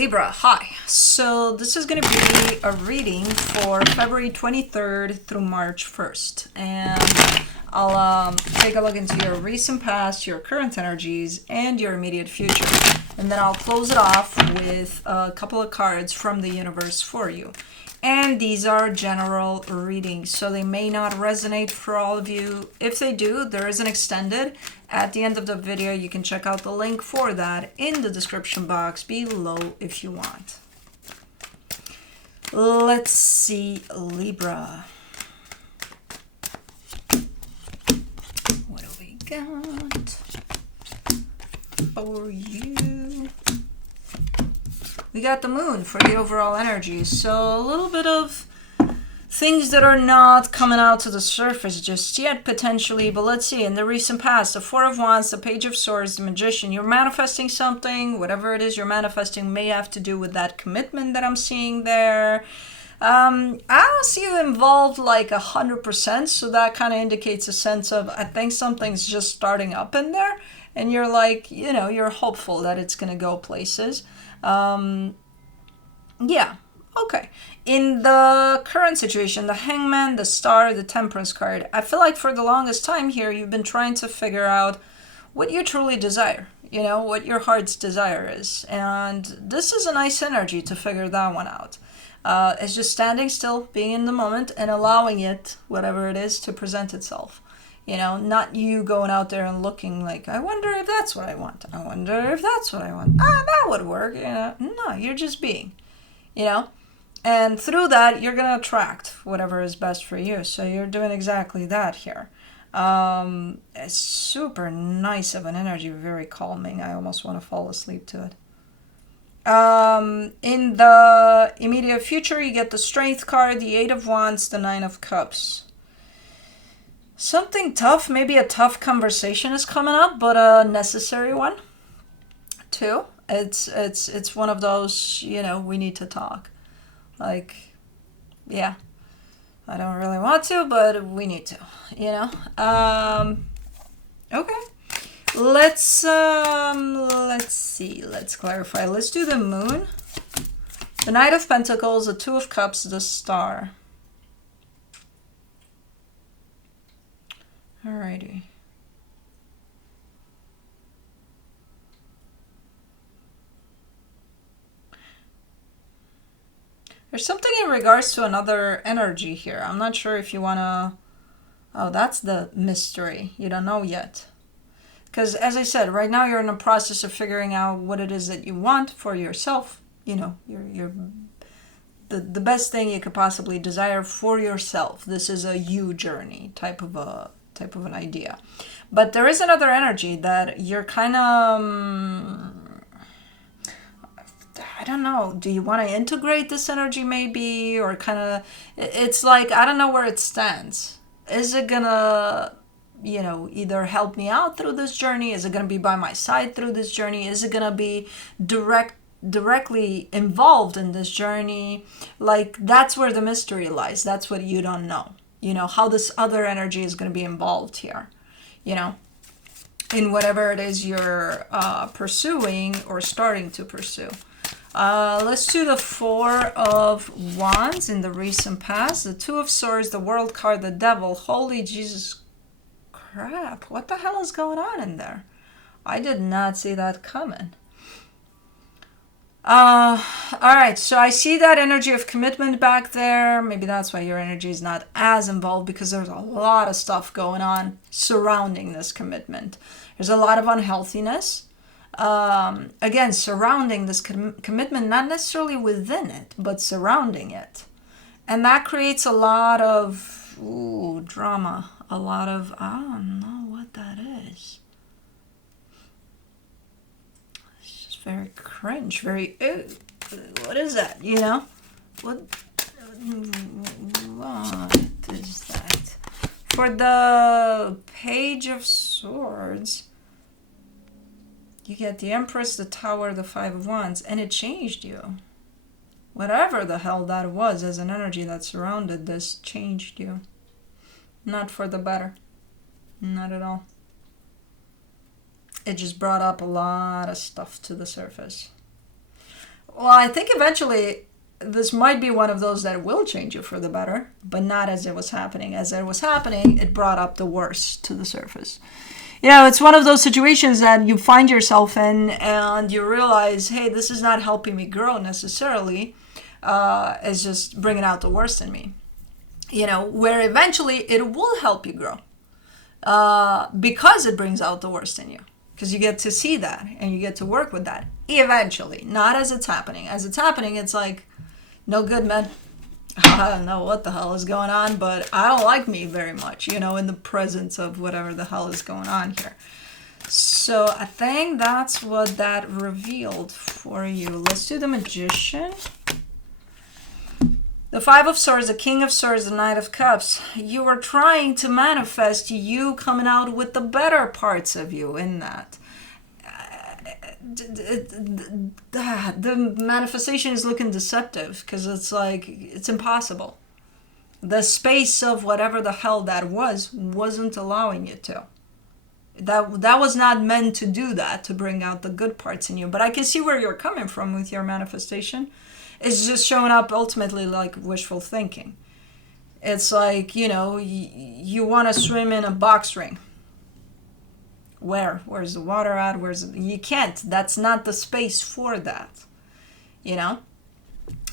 Libra, hi. So this is going to be a reading for February 23rd through March 1st. And I'll take a look into your recent past, your current energies, and your immediate future. And then I'll close it off with a couple of cards from the universe for you. And these are general readings, so they may not resonate for all of you. If they do, there is an extended. At the end of the video, you can check out the link for that in the description box below if you want. Let's see, Libra. What do we got for you? We got the moon for the overall energy. So a little bit of things that are not coming out to the surface just yet, potentially. But let's see, in the recent past, the Four of Wands, the Page of Swords, the Magician, you're manifesting something. Whatever it is you're manifesting may have to do with that commitment that I'm seeing there. I don't see you involved like 100%, so that kind of indicates a sense of, I think something's just starting up in there. And you're like, you know, you're hopeful that it's going to go places. Yeah, okay. In the current situation, the Hangman, the Star, the Temperance card, I feel like for the longest time here, you've been trying to figure out what you truly desire, you know, what your heart's desire is. And this is a nice energy to figure that one out. It's just standing still, being in the moment, and allowing it, whatever it is, to present itself. You know, not you going out there and looking like, I wonder if that's what I want. I wonder if that's what I want. Ah, that would work. You know, no, you're just being, you know, and through that, you're going to attract whatever is best for you. So you're doing exactly that here. It's super nice of an energy, very calming. I almost want to fall asleep to it. In the immediate future, you get the Strength card, the Eight of Wands, the Nine of Cups. Something tough, maybe a tough conversation is coming up, but a necessary one too. It's one of those, you know, we need to talk. Like, yeah, I don't really want to, but we need to, you know. Okay. Let's see. Let's clarify. Let's do the moon, the Knight of Pentacles, the Two of Cups, the Star. Alrighty. There's something in regards to another energy here. I'm not sure if you want to... Oh, that's the mystery. You don't know yet. Because as I said, right now you're in the process of figuring out what it is that you want for yourself. You know, the best thing you could possibly desire for yourself. This is a you journey type of an idea. But there is another energy that you're kind of, I don't know, do you want to integrate this energy maybe, or kind of, it's like, I don't know where it stands. Is it gonna, you know, either help me out through this journey? Is it gonna be by my side through this journey? Is it gonna be directly involved in this journey? Like, that's where the mystery lies. That's what you don't know. You know, how this other energy is going to be involved here, you know, in whatever it is you're pursuing or starting to pursue. Let's do the Four of Wands in the recent past, the Two of Swords, the World card, the Devil. Holy Jesus crap, what the hell is going on in there? I did not see that coming. All right, so I see that energy of commitment back there. Maybe that's why your energy is not as involved, because there's a lot of stuff going on surrounding this commitment. There's a lot of unhealthiness. Again, surrounding this commitment, not necessarily within it, but surrounding it. And that creates a lot of drama, a lot of, I don't know what that is. Very cringe, very, what is that, you know? What is that? For the Page of Swords, you get the Empress, the Tower, the Five of Wands, and it changed you. Whatever the hell that was as an energy that surrounded this changed you. Not for the better. Not at all. It just brought up a lot of stuff to the surface. Well, I think eventually this might be one of those that will change you for the better, but not as it was happening. As it was happening, it brought up the worst to the surface. It's one of those situations that you find yourself in and you realize, hey, this is not helping me grow necessarily. It's just bringing out the worst in me. Where eventually it will help you grow because it brings out the worst in you. Because you get to see that and you get to work with that eventually, not as it's happening. As it's happening, it's like, no good, man. I don't know what the hell is going on, but I don't like me very much, in the presence of whatever the hell is going on here. So I think that's what that revealed for you. Let's do the Magician. The Five of Swords, the King of Swords, the Knight of Cups. You are trying to manifest you coming out with the better parts of you in that. The manifestation is looking deceptive because it's like, it's impossible. The space of whatever the hell that wasn't allowing you to. That was not meant to do that, to bring out the good parts in you. But I can see where you're coming from with your manifestation. It's just showing up ultimately like wishful thinking. It's like, you want to swim in a box ring. Where's the water at? You can't. That's not the space for that.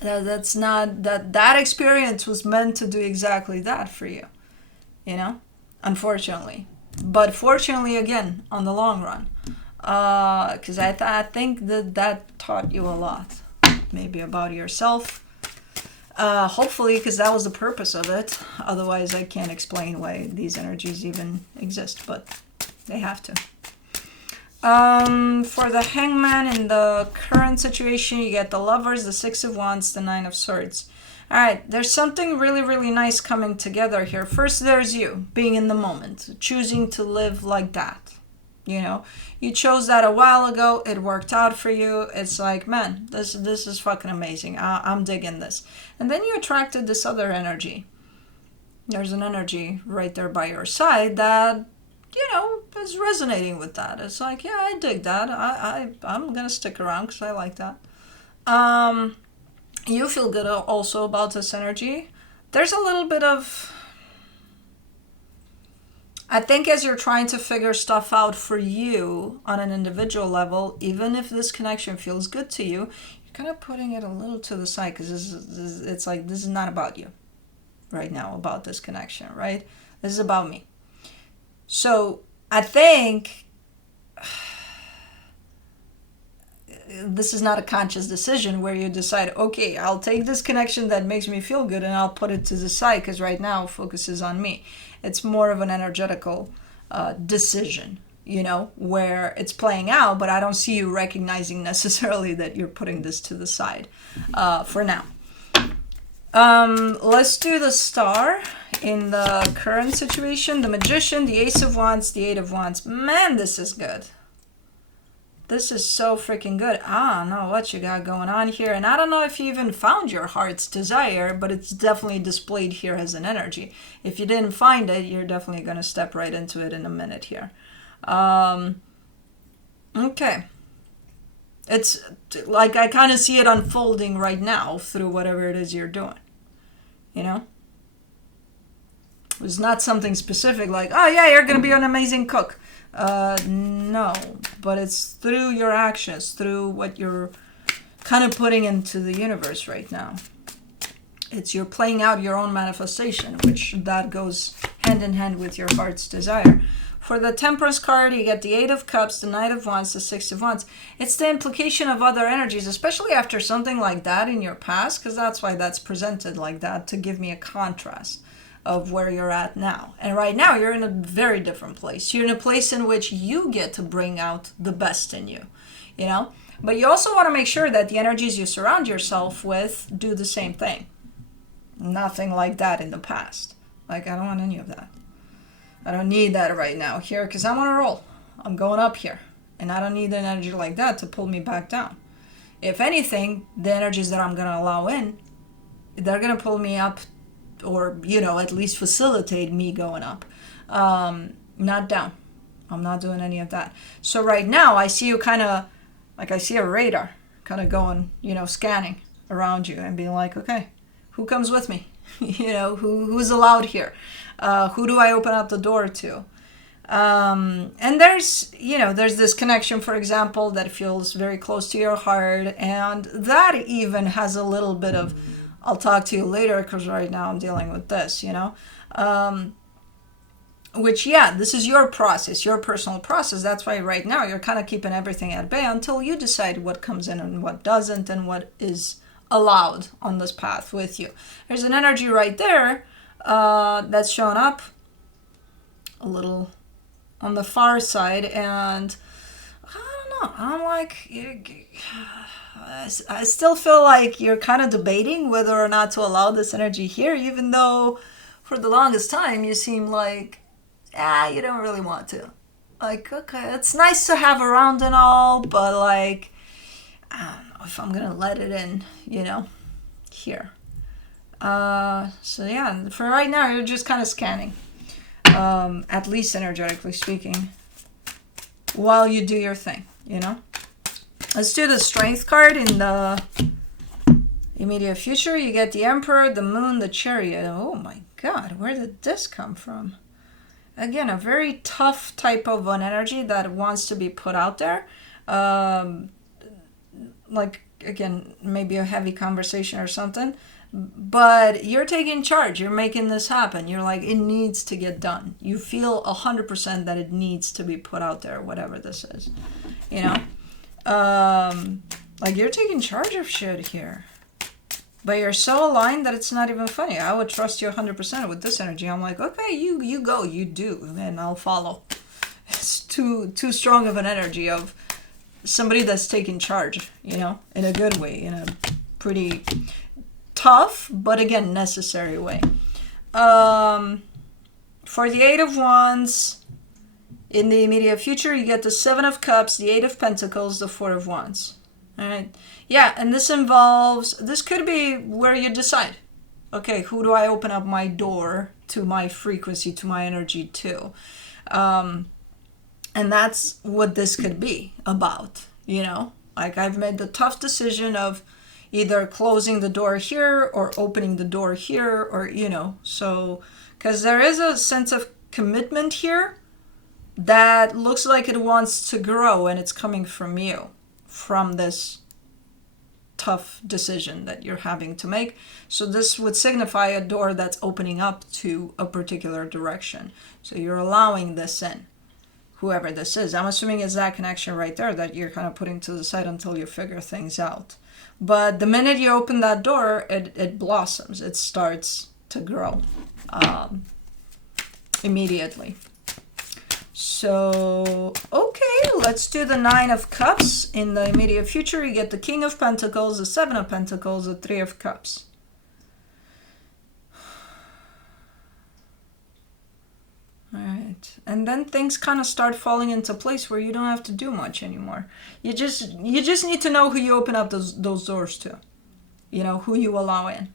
That's not, that experience was meant to do exactly that for you. Unfortunately. But fortunately, again, on the long run. Because I think that taught you a lot. Maybe about yourself. Hopefully, because that was the purpose of it. Otherwise, I can't explain why these energies even exist, but they have to. For the Hangman in the current situation, you get the Lovers, the Six of Wands, the Nine of Swords. All right, there's something really, really nice coming together here. First, there's you being in the moment, choosing to live like that. You chose that a while ago. It worked out for you. It's like, man, this is fucking amazing. I'm digging this. And then you attracted this other energy. There's an energy right there by your side that, is resonating with that. It's like, yeah, I dig that. I'm going to stick around because I like that. You feel good also about this energy. There's a little bit of... I think as you're trying to figure stuff out for you on an individual level, even if this connection feels good to you, you're kind of putting it a little to the side because it's like, this is not about you right now, about this connection, right? This is about me. So I think this is not a conscious decision where you decide, okay, I'll take this connection that makes me feel good and I'll put it to the side because right now focus is on me. It's more of an energetical decision, where it's playing out, but I don't see you recognizing necessarily that you're putting this to the side for now. Let's do the Star in the current situation. The Magician, the Ace of Wands, the Eight of Wands. Man, this is good. This is so freaking good. I don't know what you got going on here. And I don't know if you even found your heart's desire, but it's definitely displayed here as an energy. If you didn't find it, you're definitely going to step right into it in a minute here. Okay. It's like I kind of see it unfolding right now through whatever it is you're doing. It's not something specific like, oh yeah, you're going to be an amazing cook. No, but it's through your actions, through what you're kind of putting into the universe right now. You're playing out your own manifestation, which that goes hand in hand with your heart's desire. For the Temperance card, you get the Eight of Cups, the Knight of Wands, the Six of Wands. It's the implication of other energies, especially after something like that in your past, because that's why that's presented like that, to give me a contrast of where you're at now. And right now, you're in a very different place. You're in a place in which you get to bring out the best in you, But you also want to make sure that the energies you surround yourself with do the same thing. Nothing like that in the past. Like, I don't want any of that. I don't need that right now here because I'm on a roll. I'm going up here. And I don't need an energy like that to pull me back down. If anything, the energies that I'm going to allow in, they're going to pull me up or, at least facilitate me going up. Not down. I'm not doing any of that. So right now, I see you kind of, like I see a radar kind of going, scanning around you and being like, okay, who comes with me? Who's allowed here? Who do I open up the door to? And there's this connection, for example, that feels very close to your heart, and that even has a little bit of, I'll talk to you later because right now I'm dealing with this, which, this is your process, your personal process. That's why right now you're kind of keeping everything at bay until you decide what comes in and what doesn't, and what is allowed on this path with you. There's an energy right there that's showing up a little on the far side, and I don't know, I'm like, I still feel like you're kind of debating whether or not to allow this energy here, even though for the longest time you seem like, you don't really want to. Like, okay, it's nice to have around and all, but like, I don't know if I'm gonna let it in, here. So yeah, for right now, you're just kind of scanning, at least energetically speaking, while you do your thing, Let's do the Strength card in the immediate future. You get the Emperor, the Moon, the Chariot. Oh my God, where did this come from? Again, a very tough type of an energy that wants to be put out there. Like, again, maybe a heavy conversation or something. But you're taking charge. You're making this happen. You're like, it needs to get done. You feel 100% that it needs to be put out there, whatever this is. Like, you're taking charge of shit here. But you're so aligned that it's not even funny. I would trust you 100% with this energy. I'm like, okay, you go, you do, and I'll follow. It's too strong of an energy of somebody that's taking charge, in a good way, in a pretty tough, but again, necessary way. For the Eight of Wands, in the immediate future, you get the Seven of Cups, the Eight of Pentacles, the Four of Wands. All right. Yeah, and this could be where you decide, okay, who do I open up my door to, my frequency, to my energy to? And that's what this could be about, Like, I've made the tough decision of either closing the door here or opening the door here, or, so, because there is a sense of commitment here that looks like it wants to grow, and it's coming from you, from this tough decision that you're having to make. So this would signify a door that's opening up to a particular direction. So you're allowing this in, whoever this is. I'm assuming it's that connection right there that you're kind of putting to the side until you figure things out. But the minute you open that door, it blossoms. It starts to grow immediately. So, okay, let's do the Nine of Cups. In the immediate future, you get the King of Pentacles, the Seven of Pentacles, the Three of Cups. All right. And then things kind of start falling into place where you don't have to do much anymore. You just need to know who you open up those doors to. Who you allow in.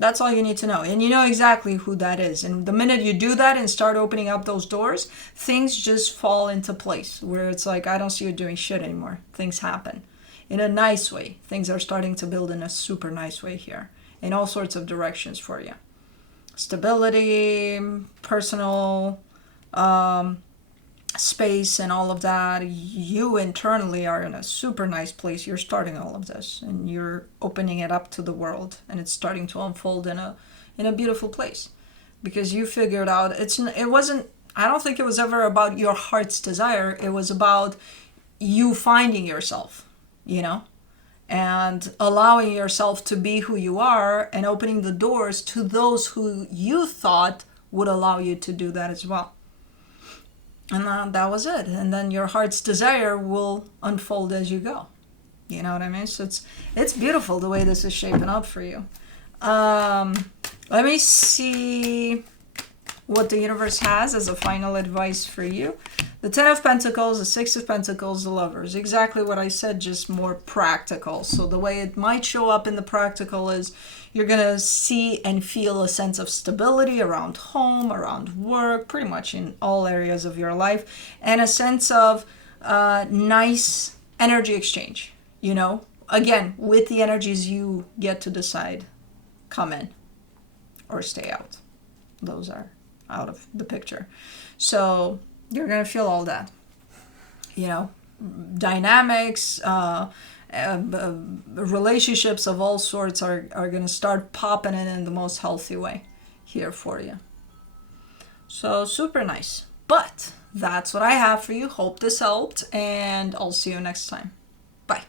That's all you need to know. And you know exactly who that is. And the minute you do that and start opening up those doors, things just fall into place where it's like, I don't see you doing shit anymore. Things happen in a nice way. Things are starting to build in a super nice way here in all sorts of directions for you. Stability, personal space, and all of that. You internally are in a super nice place. You're starting all of this and you're opening it up to the world, and it's starting to unfold in a beautiful place, because you figured out I don't think it was ever about your heart's desire. It was about you finding yourself, and allowing yourself to be who you are, and opening the doors to those who you thought would allow you to do that as well. And that was it. And then your heart's desire will unfold as you go. You know what I mean? So it's beautiful the way this is shaping up for you. Let me see what the universe has as a final advice for you. The Ten of Pentacles, the Six of Pentacles, the Lovers. Exactly what I said, just more practical. So the way it might show up in the practical is you're going to see and feel a sense of stability around home, around work, pretty much in all areas of your life, and a sense of nice energy exchange. you know, again, with the energies you get to decide, come in or stay out. Those are out of the picture. So you're going to feel all that, you know, dynamics, relationships of all sorts are going to start popping in the most healthy way here for you. So super nice. But that's what I have for you. Hope this helped, and I'll see you next time. Bye.